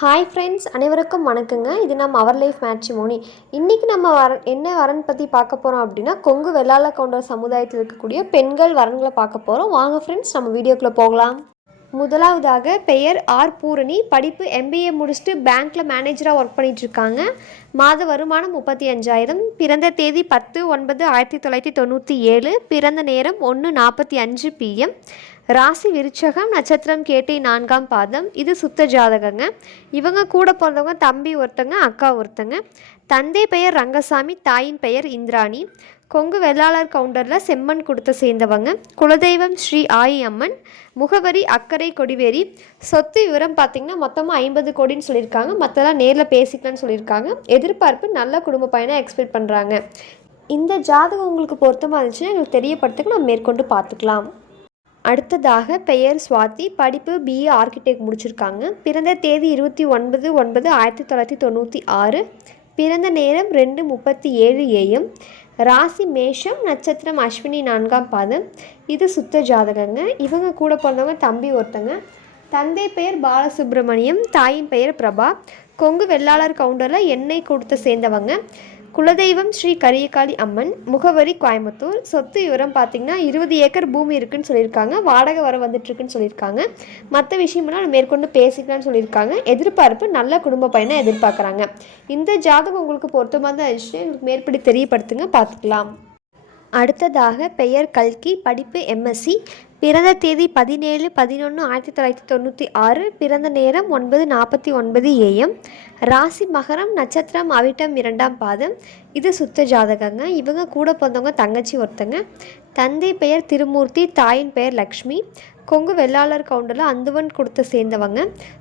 Hi friends, அனைவருக்கும் வணக்கங்க. இது நம்ம அவர் லைஃப் மேட்ரிமோனி. இன்றைக்கி நம்ம என்ன வரன் பற்றி பார்க்க போகிறோம் அப்படின்னா, கொங்கு வெள்ளாள கவுண்டர் சமுதாயத்தில் இருக்கக்கூடிய பெண்கள் வரன்களை பார்க்க போகிறோம். வாங்க ஃப்ரெண்ட்ஸ், நம்ம வீடியோக்குள்ளே போகலாம். முதலாவதாக பெயர் ஆர் பூரணி. படிப்பு MBA முடிச்சுட்டு பேங்க்கில் மேனேஜராக ஒர்க் பண்ணிகிட்ருக்காங்க. மாத வருமானம் 35,000. பிறந்த தேதி 10/9/1997. பிறந்த நேரம் 1:45 PM. ராசி விருச்சகம், நட்சத்திரம் கேட்டை 4ஆம் பாதம். இது சுத்த ஜாதகங்க. இவங்க கூட பிறந்தவங்க தம்பி ஒருத்தங்க, அக்கா ஒருத்தங்க. தந்தை பெயர் ரங்கசாமி, தாயின் பெயர் இந்திராணி. கொங்கு வெள்ளாளர் கவுண்டரில் செம்மன் கொடுத்த சேர்ந்தவங்க. குலதெய்வம் ஸ்ரீ ஆயி அம்மன். முகவரி அக்கரை கொடிவேரி. சொத்து விவரம் பார்த்திங்கன்னா மொத்தமாக 50 கோடின்னு சொல்லியிருக்காங்க. மற்றெல்லாம் நேரில் பேசிக்கலான்னு சொல்லியிருக்காங்க. எதிர்பார்ப்பு நல்ல குடும்ப பையனை எக்ஸ்பெக்ட் பண்ணுறாங்க. இந்த ஜாதகம் உங்களுக்கு பொருத்தமாக இருந்துச்சுன்னா எங்களுக்கு தெரியப்படுத்துக்கு நம்ம மேற்கொண்டு பார்த்துக்கலாம். அடுத்ததாக பெயர் சுவாதி. படிப்பு BA ஆர்கிடெக்ட் முடிச்சிருக்காங்க. பிறந்த தேதி 29/9/1996. பிறந்த நேரம் 2:37 AM. ராசி மேஷம், நட்சத்திரம் அஸ்வினி 4ஆம் பாதம். இது சுத்த ஜாதகங்க. இவங்க கூட பிறந்தவங்க தம்பி ஒருத்தங்க. தந்தை பெயர் பாலசுப்ரமணியம், தாயின் பெயர் பிரபா. கொங்கு வெள்ளாளர் கவுண்டரில் எண்ணெய் கொடுத்து சேர்ந்தவங்க. குலதெய்வம் ஸ்ரீ கரியகாளி அம்மன். முகவரி கோயம்புத்தூர். சொத்து விவரம் பார்த்திங்கன்னா 20 ஏக்கர் பூமி இருக்குதுன்னு சொல்லியிருக்காங்க. வாடகை வர வந்துட்டுருக்குன்னு சொல்லியிருக்காங்க. மற்ற விஷயமெல்லாம் மேற்கொண்டு பேசிக்கலான்னு சொல்லியிருக்காங்க. எதிர்பார்ப்பு நல்ல குடும்ப பையனை எதிர்பார்க்குறாங்க. இந்த ஜாதகம் உங்களுக்கு பொருத்தமாக தான் விஷயம் எங்களுக்கு மேற்படி தெரியப்படுத்துங்க, பார்த்துக்கலாம். அடுத்ததாக பெயர் கல்கி. படிப்பு MSc. பிறந்த தேதி 17/11/1996. பிறந்த நேரம் 9:49 AM. ராசி மகரம், நட்சத்திரம் அவிட்டம் 2ஆம் பாதம். இது சுத்த ஜாதகங்க. இவங்க கூட பிறந்தவங்க தங்கச்சி ஒருத்தங்க. தந்தை பெயர் திருமூர்த்தி, தாயின் பெயர் லக்ஷ்மி. கொங்கு வெள்ளாளர் கவுண்டரில் அந்துவன் கொடுத்த சேர்ந்தவங்க.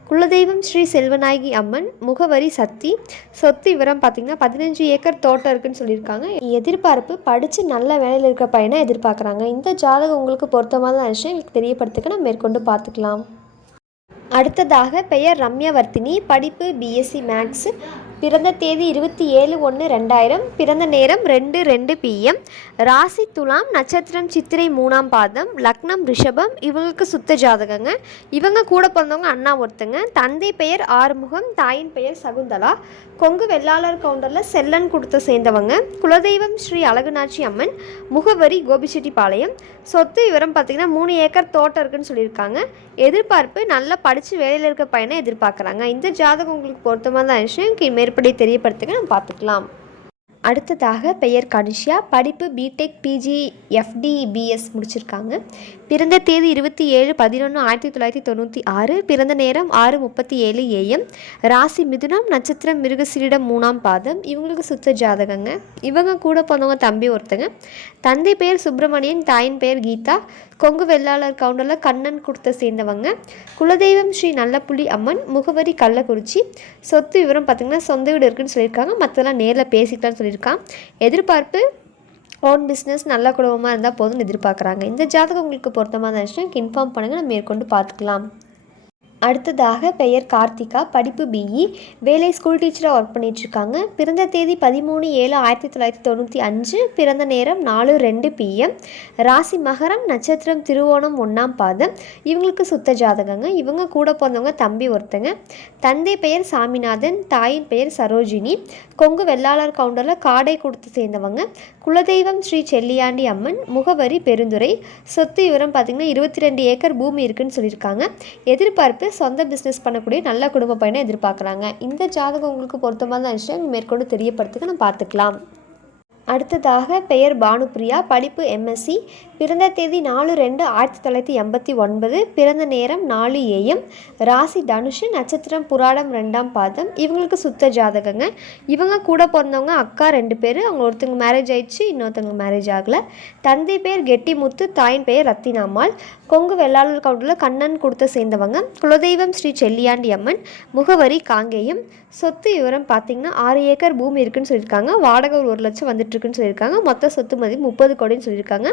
குலதெய்வம் ஸ்ரீ செல்வநாயகி அம்மன். முகவரி சக்தி. சொத்து விவரம் பார்த்திங்கன்னா 15 ஏக்கர் தோட்டம் இருக்குன்னு சொல்லியிருக்காங்க. எதிர்பார்ப்பு படித்து நல்ல வேலையில் இருக்க பையனை எதிர்பார்க்குறாங்க. இந்த ஜாதகம் உங்களுக்கு பொருத்தமான விஷயம் எங்களுக்கு தெரியப்படுத்துக்க நம்ம மேற்கொண்டு பார்த்துக்கலாம். அடுத்ததாக பெயர் ரம்யவர்த்தினி. படிப்பு BSc மேக்ஸ். பிறந்த தேதி 27/1/2000. பிறந்த நேரம் 2:02 PM. ராசி துலாம், நட்சத்திரம் சித்திரை 3ஆம் பாதம். லக்னம் ரிஷபம். இவங்களுக்கு சுத்த ஜாதகங்க. இவங்க கூட பிறந்தவங்க அண்ணா ஒருத்தங்க. தந்தை பெயர் ஆறுமுகம், தாயின் பெயர் சகுந்தலா. கொங்கு வெள்ளாளர் கவுண்டரில் செல்லன் கொடுத்த சேர்ந்தவங்க. குலதெய்வம் ஸ்ரீ அழகுநாச்சி அம்மன். முகவரி கோபிச்செட்டிப்பாளையம். சொத்து விவரம் பார்த்திங்கன்னா 3 ஏக்கர் தோட்டம் இருக்குன்னு சொல்லியிருக்காங்க. எதிர்பார்ப்பு நல்லா படித்து வேலையில் இருக்க பையனை எதிர்பார்க்குறாங்க. இந்த ஜாதகம் உங்களுக்கு பொருத்தமாக தான் விஷயம் மேற்படி தெரியப்படுத்துங்க, நம்ம பார்த்துக்கலாம். அடுத்ததாக பெயர் கனிஷ்யா. படிப்பு BTech PG FD BS முடிச்சிருக்காங்க. பிறந்த தேதி 27/11/1996. பிறந்த நேரம் 6:37 AM. ராசி மிதுனம், நட்சத்திரம் மிருகசீரிடம் 3ஆம் பாதம். இவங்களுக்கு சுத்த ஜாதகங்க. இவங்க கூட பிறந்தவங்க தம்பி ஒருத்தங்க. தந்தை பெயர் சுப்பிரமணியன், தாயின் பெயர் கீதா. கொங்கு வெள்ளாளர் கவுண்டரில் கண்ணன் கொடுத்த சேர்ந்தவங்க. குலதெய்வம் ஸ்ரீ நல்லப்புள்ளி அம்மன். முகவரி கள்ளக்குறிச்சி. சொத்து விவரம் பார்த்திங்கன்னா சொந்த வீடு இருக்குன்னு சொல்லியிருக்காங்க. மற்றெல்லாம் நேரில் பேசிக்கலாம்னு சொல்லியிருக்காங்க. எதிர்பார்ப்பு ஓன் பிஸ்னஸ் நல்ல குடும்பமாக இருந்தால் போதும்னு எதிர்பார்க்குறாங்க. இந்த ஜாதகம் உங்களுக்கு பொருத்தமாக தான் இன்ஃபார்ம் பண்ணுங்கள், நம்ம மேற்கொண்டு பார்த்துக்கலாம். அடுத்ததாக பெயர் கார்த்திகா. படிப்பு BE. வேலை ஸ்கூல் டீச்சராக ஒர்க் பண்ணிகிட்ருக்காங்க. பிறந்த தேதி 13/7/1995. பிறந்த நேரம் 4:02 PM. ராசி மகரம், நட்சத்திரம் திருவோணம் 1ஆம் பாதம். இவங்களுக்கு சுத்த ஜாதகங்க. இவங்க கூட பிறந்தவங்க தம்பி ஒருத்தங்க. தந்தை பெயர் சாமிநாதன், தாயின் பெயர் சரோஜினி. கொங்கு வெள்ளாளர் கவுண்டரில் காடை கொடுத்து சேர்ந்தவங்க. குலதெய்வம் ஸ்ரீ செல்லியாண்டி அம்மன். முகவரி பெருந்துறை. சொத்து விவரம் பார்த்திங்கன்னா 22 ஏக்கர் பூமி இருக்குன்னு சொல்லியிருக்காங்க. எதிர்பார்ப்பு சொந்த பிஸ்னஸ் பண்ணக்கூடிய நல்ல குடும்ப பையனை எதிர்பார்க்குறாங்க. இந்த ஜாதகம் உங்களுக்கு பொருத்தமாக தான் விஷயம் மேற்கொண்டு தெரியப்படுத்துக்க நம்ம பார்த்துக்கலாம். அடுத்ததாக பெயர் பானுப்பிரியா. படிப்பு MSc. பிறந்த தேதி 4/2/1989. பிறந்த நேரம் 4 AM. ராசி தனுஷு, நட்சத்திரம் புராடம் 2ஆம் பாதம். இவங்களுக்கு சுத்த ஜாதகங்க. இவங்க கூட பிறந்தவங்க அக்கா 2 பேர். அவங்க ஒருத்தவங்க மேரேஜ் ஆயிடுச்சு, இன்னொருத்தவங்க மேரேஜ் ஆகலை. தந்தை பெயர் கெட்டிமுத்து, தாயின் பெயர் ரத்தினாம்மாள். கொங்கு வெள்ளாளர் கவுண்டரில் கண்ணன் கொடுத்த சேர்ந்தவங்க. குலதெய்வம் ஸ்ரீ செல்லியாண்டி அம்மன். முகவரி காங்கேயம். சொத்து விவரம் பார்த்திங்கன்னா 6 ஏக்கர் பூமி இருக்குன்னு சொல்லியிருக்காங்க. வாடகை 1 லட்சம் வந்துட்டுருக்குன்னு சொல்லியிருக்காங்க. மொத்த சொத்து மதிப்பு 30 கோடின்னு சொல்லியிருக்காங்க.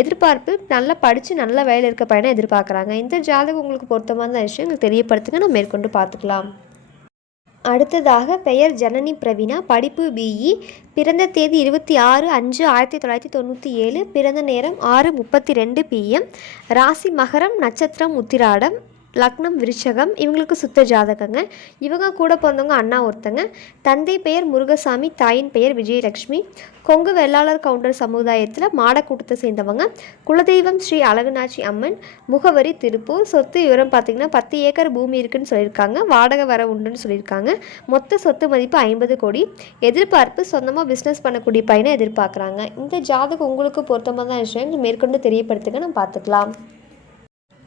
எதிர்பார்ப்பு நல்லா படித்து நல்ல வேலையில் இருக்க பையனை எதிர்பார்க்குறாங்க. இந்த ஜாதகம் உங்களுக்கு பொருத்தமான விஷயம் எங்களுக்கு தெரியப்படுத்துங்க, நம்ம மேற்கொண்டு பார்த்துக்கலாம். அடுத்ததாக பெயர் ஜனனி பிரவீனா. படிப்பு BE. பிறந்த தேதி 26/5/1997. பிறந்த நேரம் 6:32 PM. ராசி மகரம், நட்சத்திரம் உத்திராடம். லக்னம் விருச்சகம், இவங்களுக்கு சுத்த ஜாதகங்க. இவங்க கூட பிறந்தவங்க அண்ணா ஒருத்தங்க. தந்தை பெயர் முருகசாமி, தாயின் பெயர் விஜயலட்சுமி. கொங்கு வெள்ளாளர் கவுண்டர் சமுதாயத்தில் மாடக்கூட்டத்தை சேர்ந்தவங்க. குலதெய்வம் ஸ்ரீ அழகுநாச்சி அம்மன். முகவரி திருப்பூர். சொத்து விவரம் பார்த்திங்கன்னா 10 ஏக்கர் பூமி இருக்குன்னு சொல்லியிருக்காங்க. வாடகை வர உண்டுன்னு சொல்லியிருக்காங்க. மொத்த சொத்து மதிப்பு 50 கோடி. எதிர்பார்ப்பு சொந்தமாக பிஸ்னஸ் பண்ணக்கூடிய பையனை எதிர்பார்க்குறாங்க. இந்த ஜாதகம் உங்களுக்கு பொருத்தமாக தான் விஷயம் மேற்கொண்டு தெரியப்படுத்துங்க, நம்ம பார்த்துக்கலாம்.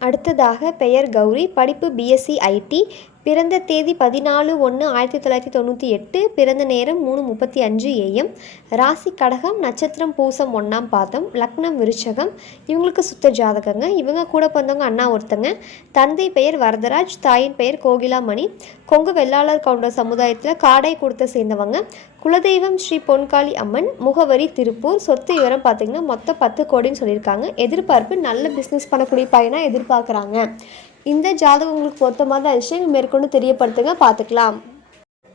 அடுத்ததாக பெயர் கௌரி, படிப்பு பிஎஸ்சி ஐடி, பிறந்த தேதி 14/1/1998, பிறந்த நேரம் 3:35 AM, ராசி கடகம், நட்சத்திரம் பூசம் 1ஆம் பாதம், லக்னம் விருச்சகம், இவங்களுக்கு சுத்த ஜாதகங்க. இவங்க கூட பிறந்தவங்க அண்ணா ஒருத்தங்க. தந்தை பெயர் வரதராஜ், தாயின் பெயர் கோகிலாமணி. கொங்கு வெள்ளாளர் கவுண்டர் சமுதாயத்தில் காடை கொடுத்த சேர்ந்தவங்க. குலதெய்வம் ஸ்ரீ பொன்காளி அம்மன். முகவரி திருப்பூர். சொத்து விவரம் பார்த்திங்கன்னா மொத்தம் 10 கோடின்னு சொல்லியிருக்காங்க. எதிர்பார்ப்பு நல்ல பிஸ்னஸ் பண்ணக்கூடிய பையனாக எதிர்பார்க்குறாங்க. இந்த ஜாதகம் உங்களுக்கு பொருத்தமாக தான் விஷயம் மேற்கொண்டு தெரியப்படுத்துங்க, பார்த்துக்கலாம்.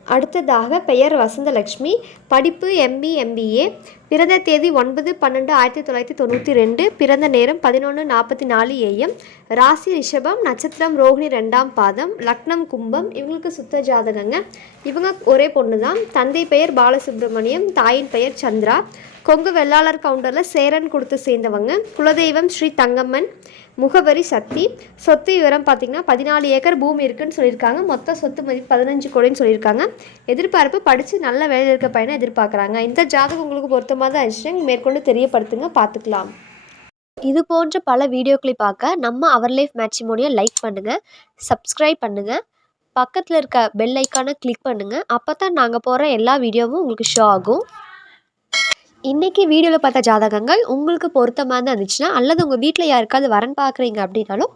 அடுத்ததாக பெயர் வசந்தலட்சுமி, படிப்பு MBA, பிறந்த தேதி 9/12/1992, பிறந்த நேரம் 11:44 AM, ராசி ரிஷபம், நட்சத்திரம் ரோஹிணி 2ஆம் பாதம், லக்னம் கும்பம், இவங்களுக்கு சுத்த ஜாதகங்க. இவங்க ஒரே பொண்ணு தான். தந்தை பெயர் பாலசுப்ரமணியம், தாயின் பெயர் சந்திரா. கொங்கு வெள்ளாளர் கவுண்டரில் சேரன் கொடுத்து சேர்ந்தவங்க. குலதெய்வம் ஸ்ரீ தங்கம்மன். முகவரி சக்தி. சொத்து விவரம் பார்த்திங்கன்னா 14 ஏக்கர் பூமி இருக்குன்னு சொல்லியிருக்காங்க. மொத்த சொத்து மதிப்பு 15 கோடின்னு சொல்லியிருக்காங்க. எதிர்பார்ப்பு படித்து நல்ல வேலையில் இருக்க பையனை எதிர்பார்க்குறாங்க. இந்த ஜாதகம் உங்களுக்கு பொருத்தமாக தான் விஷயம் மேற்கொண்டு தெரியப்படுத்துங்க, பார்த்துக்கலாம். இது போன்ற பல வீடியோக்களை பார்க்க நம்ம அவர் லைஃப் மேட்ரிமோனியை லைக் பண்ணுங்கள், சப்ஸ்கிரைப் பண்ணுங்கள், பக்கத்தில் இருக்க பெல் ஐக்கானை கிளிக் பண்ணுங்கள். அப்போ தான் நாங்கள் போடுற எல்லா வீடியோவும் உங்களுக்கு ஷோ ஆகும். இன்றைக்கி வீடியோவில் பார்த்த ஜாதகங்கள் உங்களுக்கு பொருத்தமாக தான் இருந்துச்சுன்னா, அல்லது உங்கள் வீட்டில் யாருக்காவது வரன் பார்க்குறீங்க அப்படின்னாலும்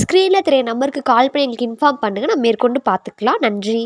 ஸ்க்ரீனில் தெரிய நம்பருக்கு கால் பண்ணி எங்களுக்கு இன்ஃபார்ம் பண்ணுங்கள், நம்ம மேற்கொண்டு பார்த்துக்கலாம். நன்றி.